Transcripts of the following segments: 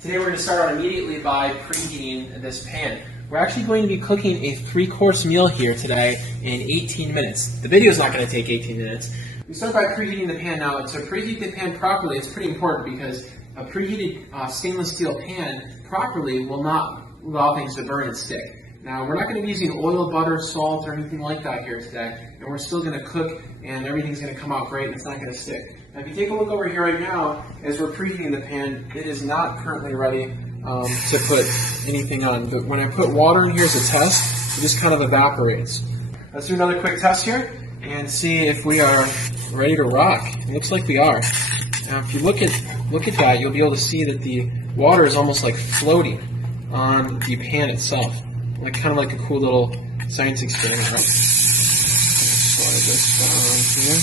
Today we're going to start out immediately by preheating this pan. We're actually going to be cooking a 3-course meal here today in 18 minutes. The video is not going to take 18 minutes. We start by preheating the pan. Now, to preheat the pan properly, it's pretty important because a preheated stainless steel pan properly will not allow things to burn and stick. Now, we're not going to be using oil, butter, salt, or anything like that here today, and we're still going to cook, and everything's going to come out great, and it's not going to stick. Now, if you take a look over here right now, as we're preheating the pan, it is not currently ready to put anything on. But when I put water in here as a test, it just kind of evaporates. Let's do another quick test here and see if we are ready to rock. It looks like we are. Now, if you look at that, you'll be able to see that the water is almost like floating on the pan itself. Kind of like a cool little science experiment, right? Slide this down here.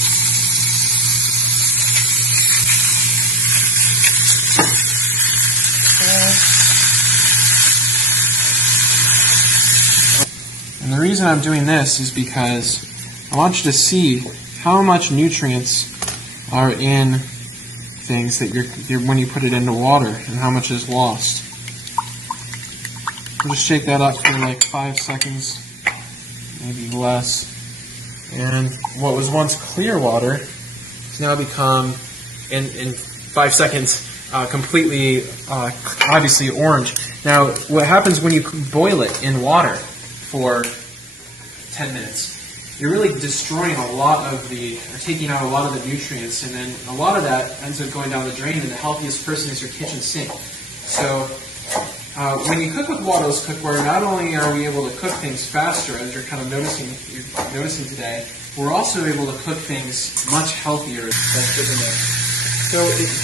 And the reason I'm doing this is because I want you to see how much nutrients are in things that when you put it into water and how much is lost. We'll just shake that up for like 5 seconds, maybe less. And what was once clear water has now become, in 5 seconds, completely, obviously orange. Now, what happens when you boil it in water for 10 minutes? You're really destroying a lot of or taking out a lot of the nutrients, and then a lot of that ends up going down the drain, and the healthiest person is your kitchen sink. So, when you cook with Cutco Cookware, not only are we able to cook things faster, as you're kind of noticing today, we're also able to cook things much healthier than cooking there. So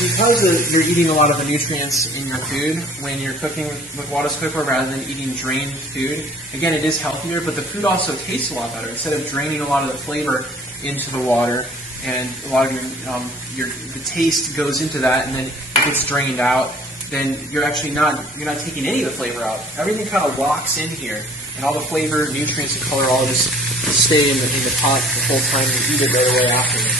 because you're eating a lot of the nutrients in your food when you're cooking with Cutco Cookware rather than eating drained food, again, it is healthier, but the food also tastes a lot better. Instead of draining a lot of the flavor into the water, and a lot of the taste goes into that and then it gets drained out, then you're not taking any of the flavor out. Everything kind of locks in here, and all the flavor, nutrients, and color all just stay in the pot the whole time, and you eat it right away afterwards.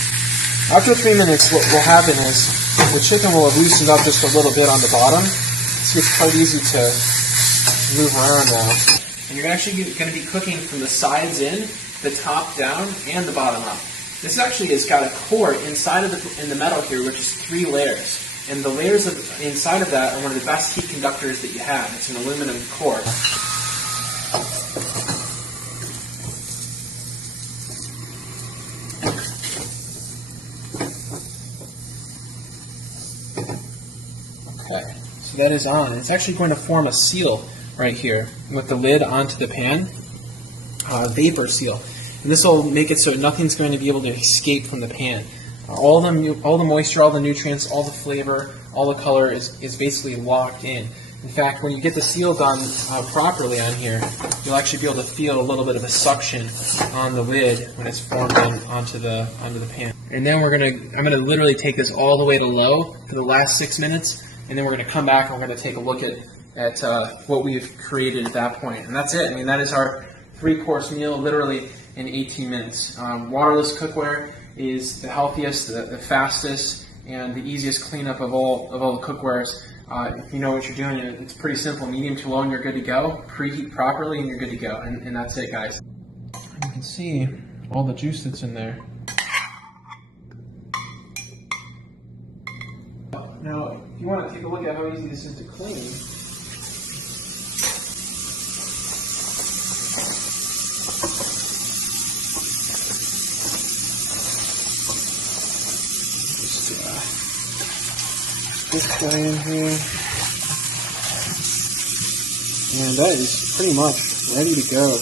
After 3 minutes, what will happen is the chicken will have loosened up just a little bit on the bottom. So it's quite easy to move around now. And you're actually going to be cooking from the sides in, the top down, and the bottom up. This actually has got a core inside of the metal here, which is 3 layers. And the layers inside of that are one of the best heat conductors that you have. It's an aluminum core. Okay, so that is on. It's actually going to form a seal right here with the lid onto the pan, vapor seal. And this will make it so nothing's going to be able to escape from the pan. All the moisture, all the nutrients, all the flavor, all the color is basically locked in. In fact, when you get the seal done properly on here, you'll actually be able to feel a little bit of a suction on the lid when it's formed onto the pan. And then I'm gonna literally take this all the way to low for the last 6 minutes, and then we're gonna come back and we're gonna take a look at what we've created at that point. And that's it. I mean, that is our 3-course meal, literally in 18 minutes. Waterless cookware is the healthiest, the fastest, and the easiest cleanup of all the cookwares. If you know what you're doing, it's pretty simple. Medium to low and you're good to go. Preheat properly and you're good to go. And that's it, guys. You can see all the juice that's in there. Now, if you want to take a look at how easy this is to clean, this guy in here, and that is pretty much ready to go.